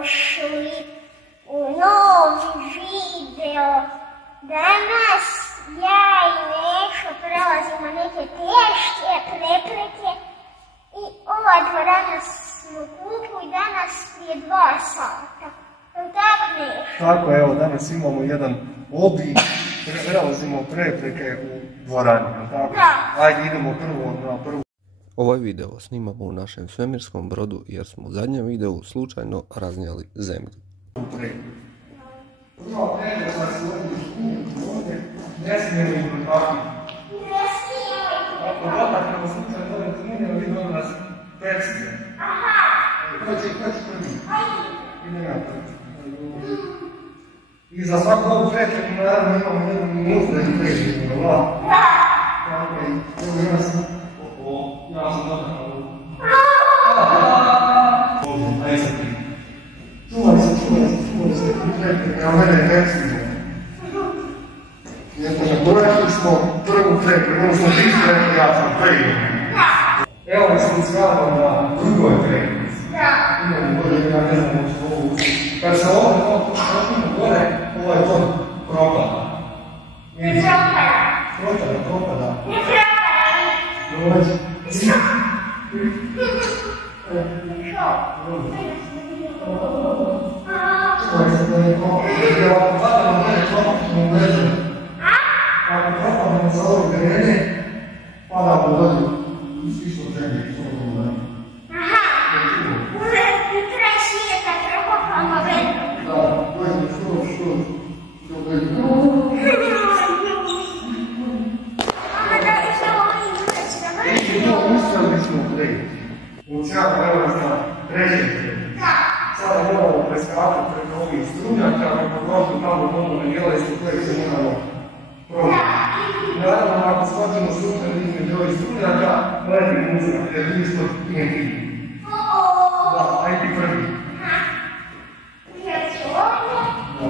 dobrodošli u novi video. Danas ja i Nešo prelazimo neke teške prepreke i ova dvorana smo kupili danas prije 2 sata. Tako, Nešo? Tako, evo, danas imamo jedan oblik, prelazimo prepreke u dvorani, tako? Da. Ajde, idemo prvo na prvu. Ovaj video snimamo u našem svemirskom brodu jer smo u zadnjem videu slučajno raznijeli zemlju. Prva prepreka se ovdje, ne smijemo ih dotaknuti. Ne smijemo. Ako dotaknemo slučajno ovdje tmunjeno, vi dobro nas precite. Aha. Ko će prvi? Ajde. Idem ja prvi. I za svaku ovu prepreku naravno imamo jednu minutu da ih pređemo, da? Da. Tako je, evo ja sam dotakao ovu. Ovdje, ajde sad ti. Čuvali se prepreke, a mene je precite. Nabrojali smo prvu prepreku, ono smo ti prepreku, ja sam prvi. Evo mi smo cijelo na drugoj prepreci. Imamo bolje, ja ne znam što ovu. Kad se ovdje počinu gore, ovaj dom propada. Ne propada. Propada. Ne propada. Dođi. Nešo. Čuvaj se da je propada. Jer ako padamo mene propadamo u leđu. Ako propadamo sa ovoj terene, padamo u leđu. Isto zemlje, što ovo da. Aha. Treba svijeta propopamo vedu. Da, gledaj, što gledaj. Mama, da je što ovo izgleda da vrši. I to uspjeli smo prejeti. U cijelu prelazna pređete. Da. Sada moramo preskakati preko ovih strunjaka, kako prošli tamo dolu na jelestu koje se moramo probiti. Naravno, ako shvatimo slučaj između ovih strunjaka, gledajte muzika, jer vi isto nije vidi. Da, ajde ti prvi. Ja ću ovdje. Da.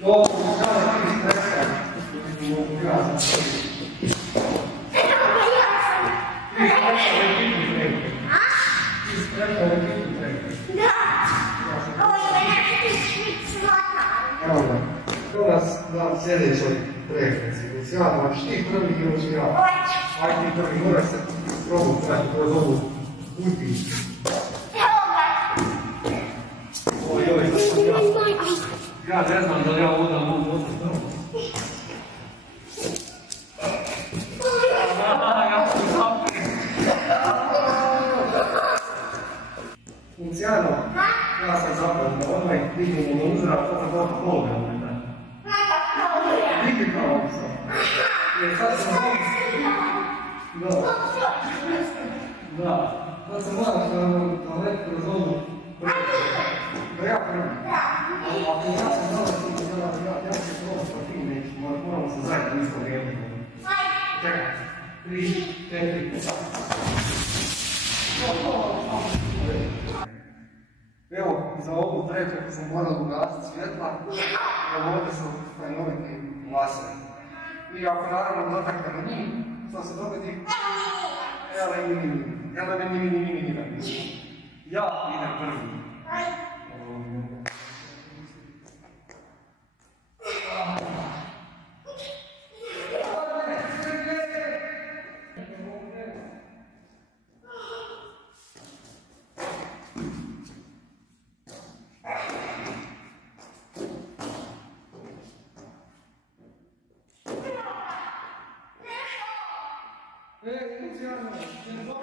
To pokušava ti stresa, što ti mogu graziti. Evo ga, to nas na sljedećoj prepreci. Lucijano, hoćeš ti prvi ili ću ja? Ajde ti prvi, moraš se probati kroz ovu kutiju. Ojoj, da sam ja. Ja ne znam da li ja ovdje mogu ostati. Ja sam zapri. Lucijano, ja sam zapravo da odmah dignemo na uzrak, to sam dobro pologa ovdje. Digni kao ovdje sam. Jer sad sam ovdje. Da. Sad sam moraš da let kroz ovu prepreču. Da ja prvi. Ako ja sam znala da ja se probam sa tim neću, moramo se zajedno isto vrijeme. Čekaj. 3, 4, Evo, za ovu prepreku sam morao ugasiti svjetla, jer ovdje su stanoviti laser. I ako naravno dotaknemo njih, što se dogodi? Ja idem prvi. Luciano, ne znam.